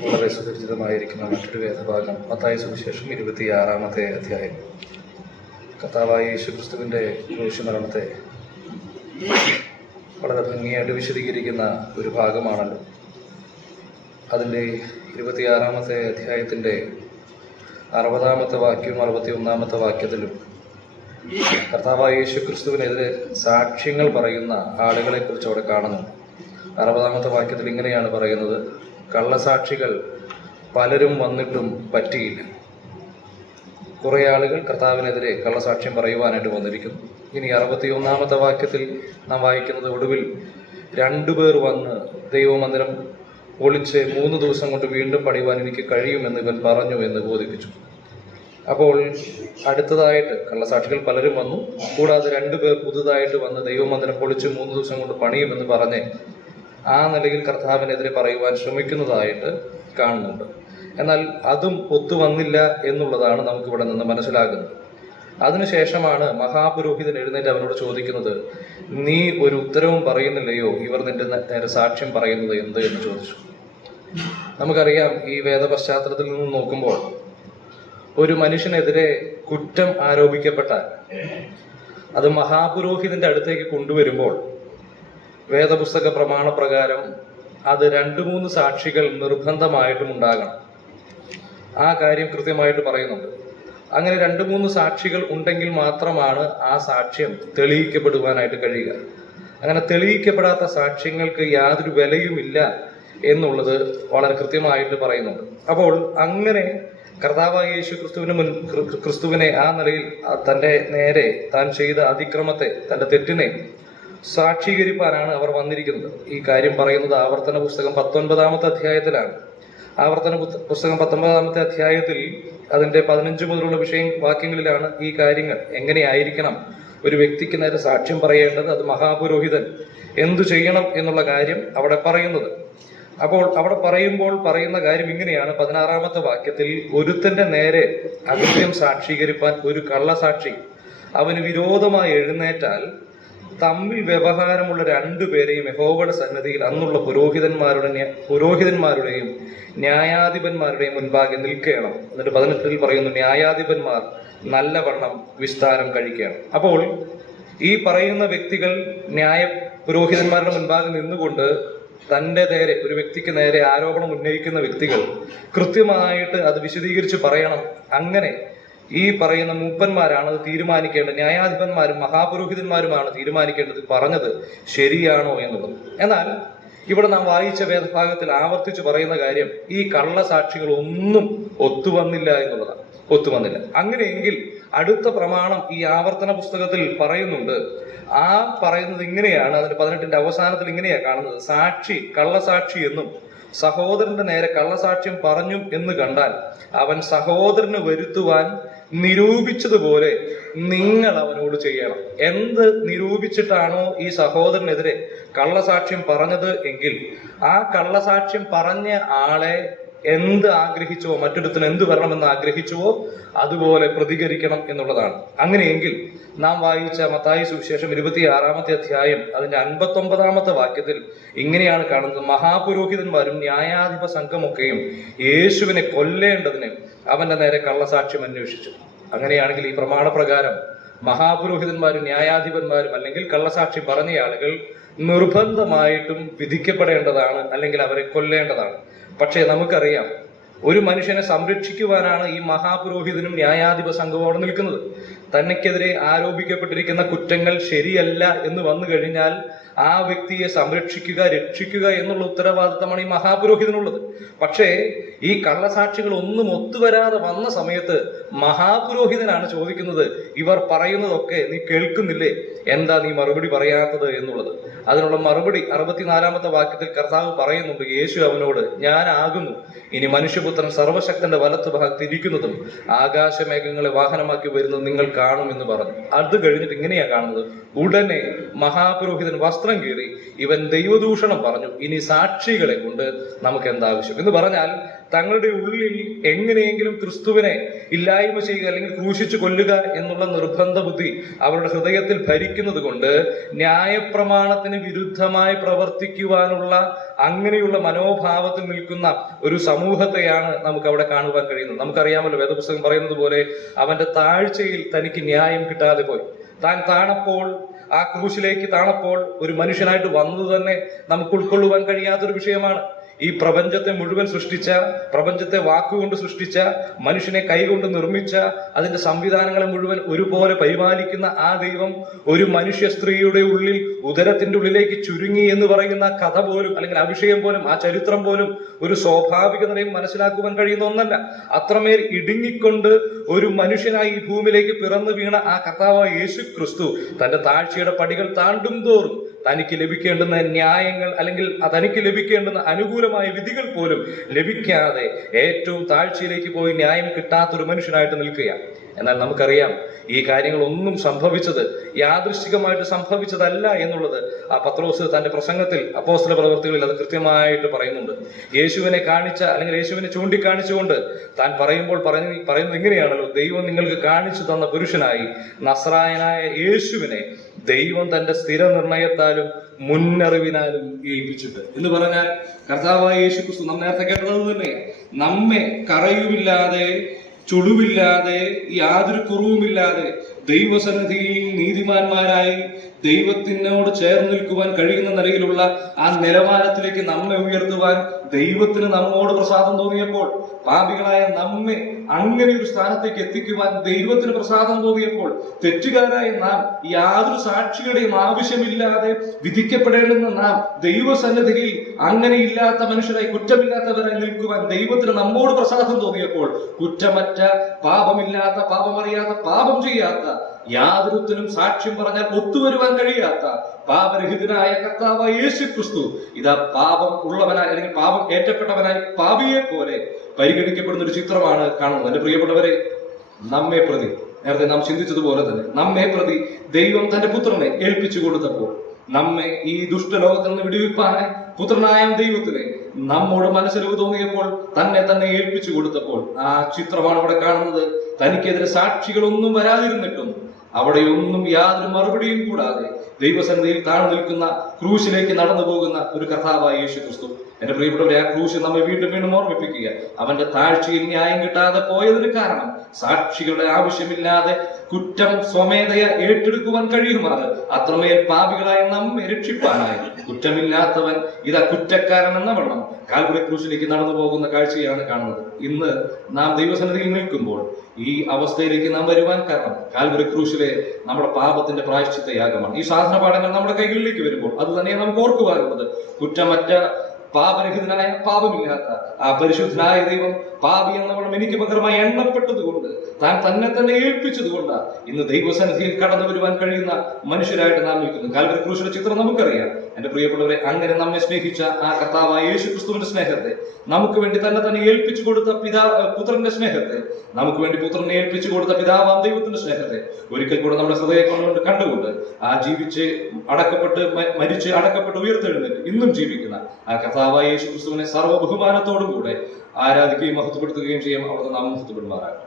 വളരെ സുപരിചിതമായിരിക്കുന്ന മറ്റൊരു വേദഭാഗം മത്തായി സുവിശേഷം 26-ാമത്തെ അധ്യായം. കർത്താവായ യേശുക്രിസ്തുവിൻ്റെ ക്രൂശുമരണത്തെ വളരെ ഭംഗിയായിട്ട് വിശദീകരിക്കുന്ന ഒരു ഭാഗമാണല്ലോ. അതിൻ്റെ 26-ാമത്തെ അധ്യായത്തിൻ്റെ 60-ാമത്തെ വാക്യവും 61-ാമത്തെ വാക്യത്തിലും കർത്താവായ യേശുക്രിസ്തുവിനെതിരെ സാക്ഷ്യങ്ങൾ പറയുന്ന ആളുകളെക്കുറിച്ച് അവിടെ കാണുന്നുണ്ട്. 60-ാമത്തെ വാക്യത്തിൽ ഇങ്ങനെയാണ് പറയുന്നത്: കള്ളസാക്ഷികൾ പലരും വന്നിട്ടും പറ്റിയില്ല. കുറേ ആളുകൾ കർത്താവിനെതിരെ കള്ളസാക്ഷ്യം പറയുവാനായിട്ട് വന്നിരിക്കുന്നു. ഇനി 61-ാമത്തെ വാക്യത്തിൽ നാം വായിക്കുന്നത്, ഒടുവിൽ 2 പേർ വന്ന് ദൈവമന്ദിരം പൊളിച്ച് 3 ദിവസം കൊണ്ട് വീണ്ടും പണിയുവാൻ എനിക്ക് കഴിയുമെന്ന് ഇവൻ പറഞ്ഞു എന്ന് ബോധിപ്പിച്ചു. അപ്പോൾ അടുത്തതായിട്ട് കള്ളസാക്ഷികൾ പലരും വന്നു, കൂടാതെ 2 പേർ പുതുതായിട്ട് വന്ന് ദൈവമന്ദിരം പൊളിച്ച് 3 ദിവസം കൊണ്ട് പണിയുമെന്ന് പറഞ്ഞ് ആ നിലയിൽ കർത്താവിനെതിരെ പറയുവാൻ ശ്രമിക്കുന്നതായിട്ട് കാണുന്നുണ്ട്. എന്നാൽ അതും ഒത്തുവന്നില്ല എന്നുള്ളതാണ് നമുക്കിവിടെ നിന്ന് മനസ്സിലാകുന്നത്. അതിനുശേഷമാണ് മഹാപുരോഹിതൻ എഴുന്നേറ്റ് അവനോട് ചോദിക്കുന്നത്, നീ ഒരു ഉത്തരവും പറയുന്നില്ലയോ? ഇവർ നിന്റെ നേരെ സാക്ഷ്യം പറയുന്നത് എന്ത് എന്ന് ചോദിച്ചു. നമുക്കറിയാം, ഈ വേദപശ്ചാത്തലത്തിൽ നിന്ന് നോക്കുമ്പോൾ ഒരു മനുഷ്യനെതിരെ കുറ്റം ആരോപിക്കപ്പെട്ടാൽ അത് മഹാപുരോഹിതന്റെ അടുത്തേക്ക് കൊണ്ടുവരുമ്പോൾ വേദപുസ്തക പ്രമാണപ്രകാരം അത് 2-3 സാക്ഷികൾ നിർബന്ധമായിട്ടും ഉണ്ടാകണം. ആ കാര്യം കൃത്യമായിട്ട് പറയുന്നുണ്ട്. അങ്ങനെ 2-3 സാക്ഷികൾ ഉണ്ടെങ്കിൽ മാത്രമാണ് ആ സാക്ഷ്യം തെളിയിക്കപ്പെടുവാനായിട്ട് കഴിയുക. അങ്ങനെ തെളിയിക്കപ്പെടാത്ത സാക്ഷ്യങ്ങൾക്ക് യാതൊരു വിലയുമില്ല എന്നുള്ളത് വളരെ കൃത്യമായിട്ട് പറയുന്നുണ്ട്. അപ്പോൾ അങ്ങനെ കർത്താവായ യേശു ക്രിസ്തുവിനെ ആ നിലയിൽ തൻ്റെ നേരെ താൻ ചെയ്ത അതിക്രമത്തെ, തൻ്റെ തെറ്റിനെ സാക്ഷീകരിപ്പാനാണ് അവർ വന്നിരിക്കുന്നത്. ഈ കാര്യം പറയുന്നത് ആവർത്തന പുസ്തകം 19-ാമത്തെ അധ്യായത്തിലാണ്. ആവർത്തന പുസ്തകം 19-ാമത്തെ അധ്യായത്തിൽ അതിൻ്റെ 15 മുതലുള്ള വാക്യങ്ങളിലാണ് ഈ കാര്യങ്ങൾ എങ്ങനെയായിരിക്കണം ഒരു വ്യക്തിക്ക് നേരെ സാക്ഷ്യം പറയേണ്ടത്, അത് മഹാപുരോഹിതൻ എന്തു ചെയ്യണം എന്നുള്ള കാര്യം അവിടെ പറയുന്നത്. അപ്പോൾ അവിടെ പറയുന്ന കാര്യം ഇങ്ങനെയാണ്. 16-ാമത്തെ വാക്യത്തിൽ, ഒരുത്തന്റെ നേരെ അകൃത്യം സാക്ഷീകരിപ്പാൻ ഒരു കള്ളസാക്ഷി അവന് വിരോധമായി എഴുന്നേറ്റാൽ തമ്മിൽ വ്യവഹാരമുള്ള 2 പേരെയും യഹോവയുടെ സന്നിധിയിൽ അന്നുള്ള പുരോഹിതന്മാരുടെയും ന്യായാധിപന്മാരുടെയും മുൻപാകെ നിൽക്കണം. എന്നിട്ട് 18-ൽ പറയുന്നു, ന്യായാധിപന്മാർ നല്ലവണ്ണം വിസ്താരം കഴിക്കണം. അപ്പോൾ ഈ പറയുന്ന വ്യക്തികൾ പുരോഹിതന്മാരുടെ മുൻപാകെ നിന്നുകൊണ്ട് തൻ്റെ നേരെ, ഒരു വ്യക്തിക്ക് നേരെ ആരോപണം ഉന്നയിക്കുന്ന വ്യക്തികൾ കൃത്യമായിട്ട് അത് വിശദീകരിച്ച് പറയണം. അങ്ങനെ ഈ പറയുന്ന മൂപ്പന്മാരാണ് അത് തീരുമാനിക്കേണ്ടത്. ന്യായാധിപന്മാരും മഹാപുരോഹിതന്മാരുമാണ് തീരുമാനിക്കേണ്ടത് പറഞ്ഞത് ശരിയാണോ എന്നുള്ളത്. എന്നാൽ ഇവിടെ നാം വായിച്ച വേദഭാഗത്തിൽ ആവർത്തിച്ച് പറയുന്ന കാര്യം, ഈ കള്ളസാക്ഷികൾ ഒന്നും ഒത്തുവന്നില്ല എന്നുള്ളതാണ്. ഒത്തുവന്നില്ല. അങ്ങനെയെങ്കിൽ അടുത്ത പ്രമാണം ഈ ആവർത്തന പുസ്തകത്തിൽ പറയുന്നുണ്ട്. ആ പറയുന്നത് ഇങ്ങനെയാണ്. അതിന് 18-ന്റെ അവസാനത്തിൽ ഇങ്ങനെയാ കാണുന്നത്: കള്ളസാക്ഷി എന്നും സഹോദരന്റെ നേരെ കള്ളസാക്ഷ്യം പറഞ്ഞു എന്ന് കണ്ടാൽ അവൻ സഹോദരന് വരുത്തുവാൻ നിരൂപിച്ചതുപോലെ നിങ്ങൾ അവനോട് ചെയ്യണം. എന്ത് നിരൂപിച്ചിട്ടാണോ ഈ സഹോദരനെതിരെ കള്ളസാക്ഷ്യം പറഞ്ഞത് എങ്കിൽ ആ കള്ളസാക്ഷ്യം പറഞ്ഞ ആളെ എന്ത് ആഗ്രഹിച്ചുവോ, മറ്റൊരുത്തിന് എന്ത് വരണമെന്ന് ആഗ്രഹിച്ചുവോ അതുപോലെ പ്രതികരിക്കണം എന്നുള്ളതാണ്. അങ്ങനെയെങ്കിൽ നാം വായിച്ച മത്തായി സുവിശേഷം 26-ാമത്തെ അധ്യായം അതിന്റെ 59-ാമത്തെ വാക്യത്തിൽ ഇങ്ങനെയാണ് കാണുന്നത്: മഹാപുരോഹിതന്മാരും ന്യായാധിപ സംഘമൊക്കെയും യേശുവിനെ കൊല്ലേണ്ടതിന് അവന്റെ നേരെ കള്ളസാക്ഷ്യം അന്വേഷിച്ചു. അങ്ങനെയാണെങ്കിൽ ഈ പ്രമാണപ്രകാരം മഹാപുരോഹിതന്മാരും ന്യായാധിപന്മാരും അല്ലെങ്കിൽ കള്ളസാക്ഷി പറഞ്ഞ ആളുകൾ നിർബന്ധമായിട്ടും വിധിക്കപ്പെടേണ്ടതാണ്, അല്ലെങ്കിൽ അവരെ കൊല്ലേണ്ടതാണ്. പക്ഷേ നമുക്കറിയാം, ഒരു മനുഷ്യനെ സംരക്ഷിക്കുവാനാണ് ഈ മഹാപുരോഹിതനും ന്യായാധിപ സംഘവും അവിടെ നിൽക്കുന്നത്. തനിക്കെതിരെ ആരോപിക്കപ്പെട്ടിരിക്കുന്ന കുറ്റങ്ങൾ ശരിയല്ല എന്ന് വന്നു കഴിഞ്ഞാൽ ആ വ്യക്തിയെ സംരക്ഷിക്കുക, രക്ഷിക്കുക എന്നുള്ള ഉത്തരവാദിത്തമാണ് ഈ മഹാപുരോഹിതനുള്ളത്. പക്ഷേ ഈ കള്ളസാക്ഷികൾ ഒന്നും ഒത്തുവരാതെ വന്ന സമയത്ത് മഹാപുരോഹിതനാണ് ചോദിക്കുന്നത്, ഇവർ പറയുന്നതൊക്കെ നീ കേൾക്കുന്നില്ലേ? എന്താ നീ മറുപടി പറയാത്തത് എന്നുള്ളത്. അതിനുള്ള മറുപടി 64-ാമത്തെ വാക്യത്തിൽ കർത്താവ് പറയുന്നുണ്ട്. യേശു അവനോട്, ഞാനാകുന്നു ഇനി മനുഷ്യപുത്രൻ സർവശക്തന്റെ വലത്ത് ഭാഗത്ത് ഇരിക്കുന്നതും ആകാശമേഘങ്ങളെ വാഹനമാക്കി വരുന്നത് നിങ്ങൾ കാണും എന്ന് പറഞ്ഞു. അത് കഴിഞ്ഞിട്ട് ഇങ്ങനെയാ കാണുന്നത്: ഉടനെ മഹാപുരോഹിതൻ വസ്ത്രം കീറി ഇവൻ ദൈവദൂഷണം പറഞ്ഞു, ഇനി സാക്ഷികളെ കൊണ്ട് നമുക്ക് എന്താവശ്യം എന്ന് പറഞ്ഞാൽ, തങ്ങളുടെ ഉള്ളിൽ എങ്ങനെയെങ്കിലും ക്രിസ്തുവിനെ ഇല്ലായ്മ ചെയ്യുക അല്ലെങ്കിൽ ക്രൂശിച്ചു കൊല്ലുക എന്നുള്ള നിർബന്ധ ബുദ്ധി അവരുടെ ഹൃദയത്തിൽ ഭരിക്കുന്നത് കൊണ്ട് ന്യായപ്രമാണത്തിന് വിരുദ്ധമായി പ്രവർത്തിക്കുവാനുള്ള അങ്ങനെയുള്ള മനോഭാവത്തിൽ നിൽക്കുന്ന ഒരു സമൂഹത്തെയാണ് നമുക്ക് അവിടെ കാണുവാൻ കഴിയുന്നത്. നമുക്കറിയാമല്ലോ, വേദപുസ്തകം പറയുന്നത് പോലെ അവന്റെ താഴ്ചയിൽ തനിക്ക് ന്യായം കിട്ടാതെ പോയി. താൻ താണപ്പോൾ, ആ ക്രൂശിലേക്ക് താണപ്പോൾ ഒരു മനുഷ്യനായിട്ട് വന്നത് തന്നെ നമുക്ക് ഉൾക്കൊള്ളുവാൻ കഴിയാത്തൊരു വിഷയമാണ്. ഈ പ്രപഞ്ചത്തെ മുഴുവൻ സൃഷ്ടിച്ച, പ്രപഞ്ചത്തെ വാക്കുകൊണ്ട് സൃഷ്ടിച്ച, മനുഷ്യനെ കൈകൊണ്ട് നിർമ്മിച്ച, അതിന്റെ സംവിധാനങ്ങളെ മുഴുവൻ ഒരുപോലെ പരിപാലിക്കുന്ന ആ ദൈവം ഒരു മനുഷ്യ സ്ത്രീയുടെ ഉള്ളിൽ, ഉദരത്തിന്റെ ഉള്ളിലേക്ക് ചുരുങ്ങി എന്ന് പറയുന്ന കഥ പോലും, അല്ലെങ്കിൽ ആ വിഷയം പോലും, ആ ചരിത്രം പോലും ഒരു സ്വാഭാവിക നിലയിൽ മനസ്സിലാക്കുവാൻ കഴിയുന്ന ഒന്നല്ല. അത്രമേൽ ഇടുങ്ങിക്കൊണ്ട് ഒരു മനുഷ്യനായി ഈ ഭൂമിയിലേക്ക് പിറന്നു വീണ ആ കർത്താവായ യേശു ക്രിസ്തു തന്റെ താഴ്ചയുടെ പടികൾ താണ്ടും തോറും തനിക്ക് ലഭിക്കേണ്ടുന്ന ന്യായങ്ങൾ, അല്ലെങ്കിൽ തനിക്ക് ലഭിക്കേണ്ടുന്ന അനുകൂലമായ വിധികൾ പോലും ലഭിക്കാതെ ഏറ്റവും താഴ്ചയിലേക്ക് പോയി ന്യായം കിട്ടാത്തൊരു മനുഷ്യനായിട്ട് നിൽക്കുകയാണ്. എന്നാൽ നമുക്കറിയാം, ഈ കാര്യങ്ങളൊന്നും സംഭവിച്ചത് യാദൃശ്ചികമായിട്ട് സംഭവിച്ചതല്ല എന്നുള്ളത് ആ പത്രോസ് തന്റെ പ്രസംഗത്തിൽ, അപ്പോസ്തല പ്രവൃത്തികളിൽ അത് കൃത്യമായിട്ട് പറയുന്നുണ്ട്. യേശുവിനെ കാണിച്ച, അല്ലെങ്കിൽ യേശുവിനെ ചൂണ്ടിക്കാണിച്ചുകൊണ്ട് താൻ പറയുന്നത് ഇങ്ങനെയാണല്ലോ: ദൈവം നിങ്ങൾക്ക് കാണിച്ചു തന്ന പുരുഷനായി നസ്രായനായ യേശുവിനെ ദൈവം തന്റെ സ്ഥിര നിർണയത്താലും മുന്നറിവിനാലും ഏൽപ്പിച്ചിട്ട് എന്ന് പറഞ്ഞാൽ, കർത്താവായ യേശു ക്രിസ്തു നാം നേരത്തെ കേട്ടത് തന്നെ, നമ്മെ കറയുമില്ലാതെ, ചുളിവില്ലാതെ, യാതൊരു കുറവുമില്ലാതെ ദൈവസന്നിധിയിൽ നീതിമാന്മാരായി ദൈവത്തിനോട് ചേർന്ന് നിൽക്കുവാൻ കഴിയുന്ന നിലയിലുള്ള ആ നിലവാരത്തിലേക്ക് നമ്മെ ഉയർത്തുവാൻ ദൈവത്തിന് നമ്മോട് പ്രസാദം തോന്നിയപ്പോൾ, പാപികളായ നമ്മെ അങ്ങനെ ഒരു സ്ഥാനത്തേക്ക് എത്തിക്കുവാൻ ദൈവത്തിന് പ്രസാദം തോന്നിയപ്പോൾ, തെറ്റുകാരായ നാം യാതൊരു സാക്ഷികളുടെയും ആവശ്യമില്ലാതെ വിധിക്കപ്പെടേണ്ടുന്ന നാം ദൈവസന്നിധിയിൽ അങ്ങനെ ഇല്ലാത്ത മനുഷ്യരായി, കുറ്റമില്ലാത്തവരായി നിൽക്കുവാൻ ദൈവത്തിന് നമ്മോട് പ്രസാദം തോന്നിയപ്പോൾ, കുറ്റമറ്റ, പാപമില്ലാത്ത, പാപമറിയാത്ത, പാപം ചെയ്യാത്ത, യാതൊരുത്തിനും സാക്ഷ്യം പറഞ്ഞാൽ ഒത്തുവരുവാൻ കഴിയാത്ത പാപരഹിതനായ കർത്താവായ യേശു ക്രിസ്തു ഇതാ പാപം ഉള്ളവനായി, അല്ലെങ്കിൽ പാപം ഏറ്റപ്പെട്ടവനായി പാപിയെ പോലെ പരിഗണിക്കപ്പെടുന്ന ഒരു ചിത്രമാണ് കാണുന്നത്. എന്റെ പ്രിയപ്പെട്ടവരെ, നമ്മെ പ്രതി, നേരത്തെ നാം ചിന്തിച്ചതുപോലെ തന്നെ, നമ്മെ പ്രതി ദൈവം തന്റെ പുത്രനെ ഏൽപ്പിച്ചു കൊടുത്തപ്പോൾ, നമ്മെ ഈ ദുഷ്ടലോകത്തിൽ നിന്ന് വിടുവിപ്പാനായി പുത്രനായ ദൈവത്തിനെ നമ്മോട് മനസ്സിലവ് തോന്നിയപ്പോൾ തന്നെ ഏൽപ്പിച്ചു കൊടുത്തപ്പോൾ, ആ ചിത്രമാണ് അവിടെ കാണുന്നത്. തനിക്കെതിരെ സാക്ഷികളൊന്നും വരാതിരുന്നിട്ടും അവിടെയൊന്നും യാതൊരു മറുപടിയും കൂടാതെ ദൈവസന്നിധിയിൽ താഴ്ന്നു നിൽക്കുന്ന, ക്രൂശിലേക്ക് നടന്നു പോകുന്ന ഒരു കർത്താവായ യേശു ക്രിസ്തു. എന്റെ പ്രിയപ്പെട്ടവരെ, ആ ക്രൂശ് നമ്മെ വീണ്ടും ഓർമ്മിപ്പിക്കുക. അവന്റെ താഴ്ചയിൽ ന്യായം കിട്ടാതെ പോയതിന് കാരണം സാക്ഷികളുടെ ആവശ്യമില്ലാതെ കുറ്റം സ്വമേധയ ഏറ്റെടുക്കുവാൻ കഴിയുമാറ് അത്രമേൽ പാപികളായി നമ്മെ രക്ഷിപ്പാനായി കുറ്റമില്ലാത്തവൻ ഇതാ കുറ്റക്കാരൻ എന്ന വണ്ണം കാൽവരി ക്രൂശിലേക്ക് നടന്നു പോകുന്ന കാഴ്ചയാണ് കാണുന്നത്. ഇന്ന് നാം ദൈവസന്നിധിയിൽ നിൽക്കുമ്പോൾ ഈ അവസ്ഥയിലേക്ക് നാം വരുവാൻ കാരണം കാൽവരി ക്രൂശിലെ നമ്മുടെ പാപത്തിന്റെ പ്രായശ്ചിത്ത യാഗമാണ്. ഈ സാധന പാഠങ്ങൾ നമ്മുടെ കൈകളിലേക്ക് വരുമ്പോൾ അത് തന്നെ നമുക്ക് ഓർക്കുവാനുള്ളത്. കുറ്റമറ്റ, പാപരഹിതനായ, പാപമില്ലാത്ത ആ പരിശുദ്ധനായ ദൈവം പാപി എന്നവണ്ണം എനിക്ക് പകരമായി എണ്ണപ്പെട്ടത് കൊണ്ട്, താൻ തന്നെ ഏൽപ്പിച്ചത് കൊണ്ട് ഇന്ന് ദൈവസന്നിധിയിൽ കടന്നു വരുവാൻ കഴിയുന്ന മനുഷ്യരായിട്ട് നാം നിൽക്കുന്നു. കാൽവരി ക്രൂശിന്റെ ചിത്രം നമുക്കറിയാം. എന്റെ പ്രിയപ്പെട്ടവരെ, അങ്ങനെ നമ്മെ സ്നേഹിച്ച ആ കർത്താവായ യേശു ക്രിസ്തുവിന്റെ സ്നേഹത്തെ, നമുക്ക് വേണ്ടി തന്നെ ഏൽപ്പിച്ചു കൊടുത്ത പുത്രന്റെ സ്നേഹത്തെ, നമുക്ക് വേണ്ടി പുത്രനെ ഏൽപ്പിച്ചു കൊടുത്ത പിതാവാം ദൈവത്തിന്റെ സ്നേഹത്തെ ഒരിക്കൽ കൂടെ നമ്മുടെ ഹൃദയം കൊണ്ട് കണ്ടുകൊണ്ട് ആ ജീവിച്ച് അടക്കപ്പെട്ട്, മരിച്ച് അടക്കപ്പെട്ട്, ഉയർത്തെഴുന്നേറ്റ് ഇന്നും ജീവിക്കുന്ന ആ കർത്താവായ യേശു ക്രിസ്തുവിനെ സർവ്വ ബഹുമാനത്തോടും കൂടെ ആരാധിക്കുകയും മഹത്വപ്പെടുത്തുകയും ചെയ്യും. അവിടുത്തെ നാം മഹത്വപ്പെടുമാറാകട്ടെ.